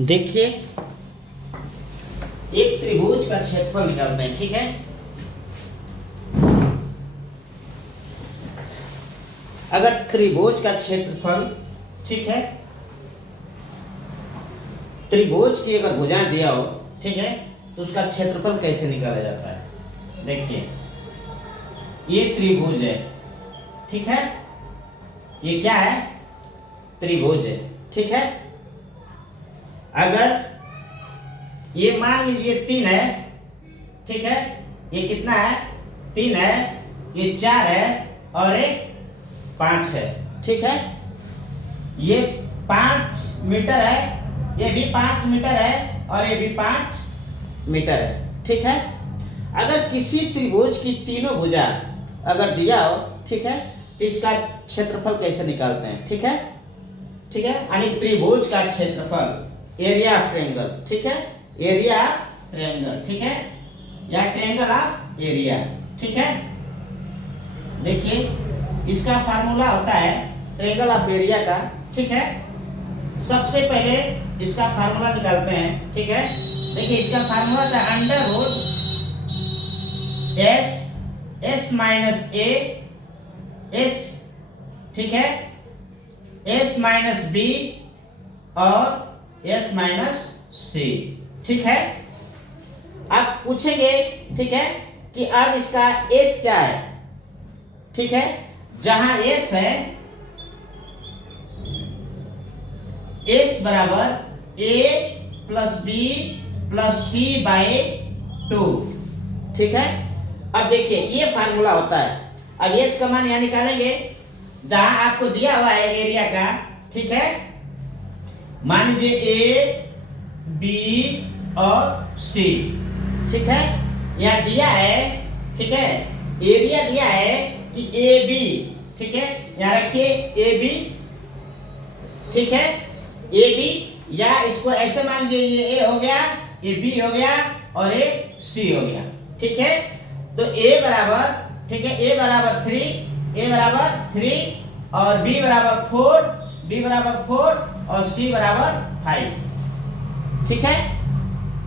देखिए एक त्रिभुज का क्षेत्रफल निकालते हैं, ठीक है। अगर त्रिभुज का क्षेत्रफल, ठीक है, त्रिभुज की अगर भुजा दिया हो, ठीक है, तो उसका क्षेत्रफल कैसे निकाला जाता है। देखिए ये त्रिभुज है, ठीक है, ये क्या है, त्रिभुज है, ठीक है। अगर ये मान लीजिए 3 है, ठीक है, ये कितना है, 3 है, ये 4 है और ये 5 है, ठीक है। ये 5 मीटर है, ये भी 5 मीटर है और ये भी 5 मीटर है, ठीक है। अगर किसी त्रिभुज की तीनों भुजा अगर दिया हो, ठीक है, तो इसका क्षेत्रफल कैसे निकालते हैं, ठीक है, ठीक है। यानी त्रिभुज का क्षेत्रफल, एरिया ऑफ ट्रायंगल, ठीक है, एरिया ऑफ ट्रायंगल, ठीक है, या ट्रायंगल ऑफ एरिया, ठीक है। देखिए इसका फार्मूला होता है ट्रायंगल ऑफ एरिया का, ठीक है। सबसे पहले इसका फार्मूला निकालते हैं, ठीक है। देखिए इसका फार्मूला था under root S minus A S, ठीक है, एस माइनस बी और एस माइनस सी, ठीक है। आप पूछेंगे, ठीक है, कि अब इसका एस क्या है, ठीक है। जहां एस है, एस बराबर A plus B plus C by 2, ठीक है। अब देखिए ये फार्मूला होता है। अब एस का मान यहां निकालेंगे जहां आपको दिया हुआ है एरिया का, ठीक है। मान लीजिए ए बी और सी, ठीक है, यहां दिया है, ठीक है, एरिया दिया है कि ए बी, ठीक है, यहां रखिए ए बी, ठीक है, ए बी, या इसको ऐसे मान लीजिए ये ए हो गया, ये बी हो गया और ये सी हो गया, ठीक है। तो ए बराबर, ठीक है, ए बराबर 3, ए बराबर 3 और बी बराबर 4, बी बराबर 4 और सी बराबर 5, ठीक है,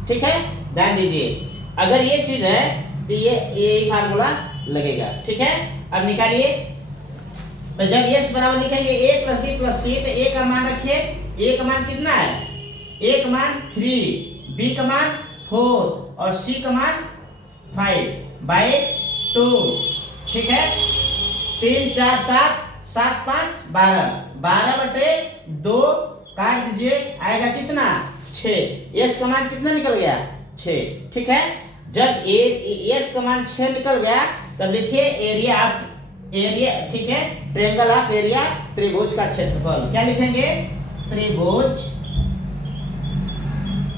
ठीक है। ध्यान दीजिए अगर ये चीज है तो ये फार्मूला लगेगा, ठीक है। अब निकालिए, तो जब एस बराबर लिखेंगे ए प्लस बी प्लस सी, तो ए का मान रखिए, ए का मान कितना है, ए का मान 3, बी का मान 4 और सी का मान 5 बाई 2, ठीक है। 3 4 7 7 5 12, 12 बटे 2 काट दीजिए, आएगा कितना, 6। एस का मान कितना निकल गया, 6, ठीक है। जब एस का मान 6 निकल गया तब देखिए एरिया ऑफ एरिया, ठीक है, ट्रायंगल ऑफ एरिया, त्रिभुज का क्षेत्रफल क्या लिखेंगे, त्रिभुज,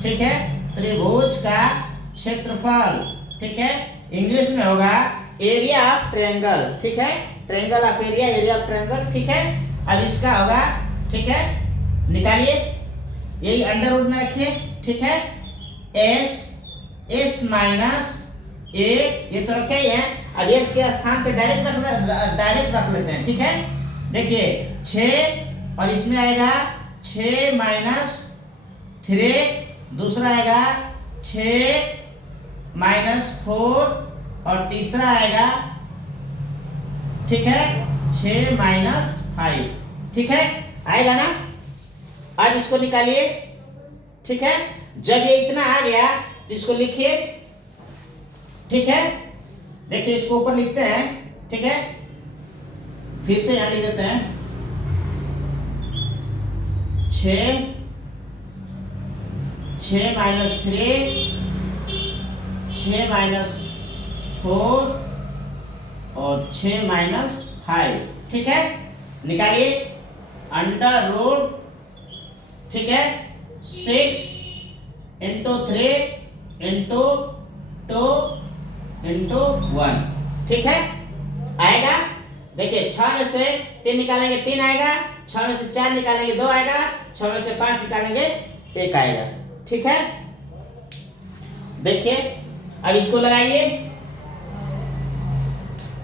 ठीक है, त्रिभुज का क्षेत्रफल, ठीक है। इंग्लिश में होगा एरिया ऑफ ट्रायंगल, ठीक है, triangle of area, area of triangle, ठीक है। अब इसका होगा, ठीक है, निकालिए, यही अंडर रूट में रखिए, ठीक है, एस माइनस ए, ये तो रखे ही है। अब एस के स्थान पे डायरेक्ट रख लेते हैं, ठीक है। देखिए 6 और इसमें आएगा 6 माइनस 3, दूसरा आएगा 6 माइनस 4 और तीसरा आएगा, ठीक है, 6 माइनस 5, ठीक है, आएगा ना। अब इसको निकालिए, ठीक है। जब ये इतना आ गया तो इसको लिखिए, ठीक है। देखिए इसको ऊपर लिखते हैं, ठीक है, फिर से यहां लिख देते हैं 6 माइनस 3, 6 माइनस 4 और 6 माइनस 5, ठीक है। निकालिए अंडर रूट, ठीक है, 6 इंटू 3 इंटू 2 इंटू 1, ठीक है, आएगा। देखिए 6 में से 3 निकालेंगे 3 आएगा, 6 में से 4 निकालेंगे 2 आएगा, 6 में से 5 निकालेंगे 1 आएगा, ठीक है। देखिए अब इसको लगाइए,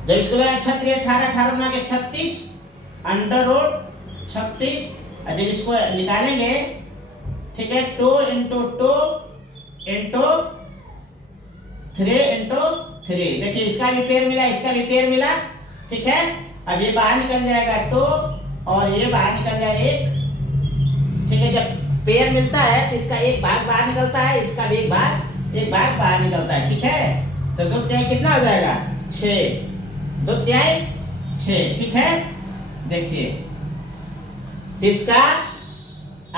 जब इसको लगाए 36 18 18 बना के 36 अंडर रूट 36, और जब इसको निकालेंगे, ठीक है, 2 इंटू 2 इंटू 3 इंटू 3। देखिए इसका भी पेयर मिला, इसका भी पेयर मिला। ठीक है, अब ये बाहर निकल जाएगा 2 और ये बाहर निकल जाएगा 1। ठीक है, जब पेयर मिलता है तो इसका एक भाग बाहर निकलता है, इसका भी एक भाग बाहर निकलता है। ठीक है, तो 2 तिहाई कितना हो जाएगा 6, 2 तिहाई 6। ठीक है, देखिए इसका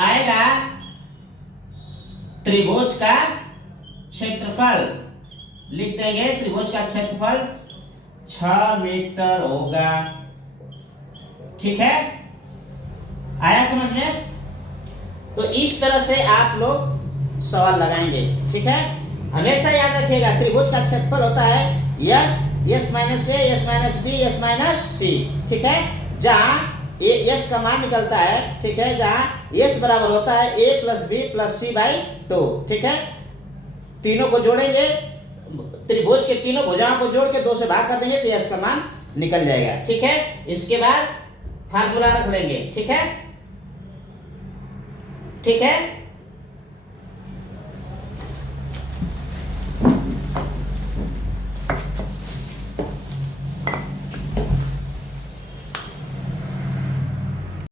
आएगा त्रिभुज का क्षेत्रफल, लिख देंगे त्रिभुज का क्षेत्रफल 6 मीटर होगा। ठीक है, आया समझ में? तो इस तरह से आप लोग सवाल लगाएंगे। ठीक है, हमेशा याद रखिएगा त्रिभुज का क्षेत्रफल होता है S, S minus A, S minus B, S minus C. ठीक है, जहाँ यस का मान निकलता है, ठीक है, जहाँ यस बराबर होता है A plus B plus C by 2। ठीक है, तीनों को जोड़ेंगे, त्रिभुज के तीनों भुजाओं को जोड़ के 2 से भाग कर देंगे तो यस का मान निकल जाएगा। ठीक है, इसके बाद फार्मूला रख लेंगे। ठीक है, ठीक है।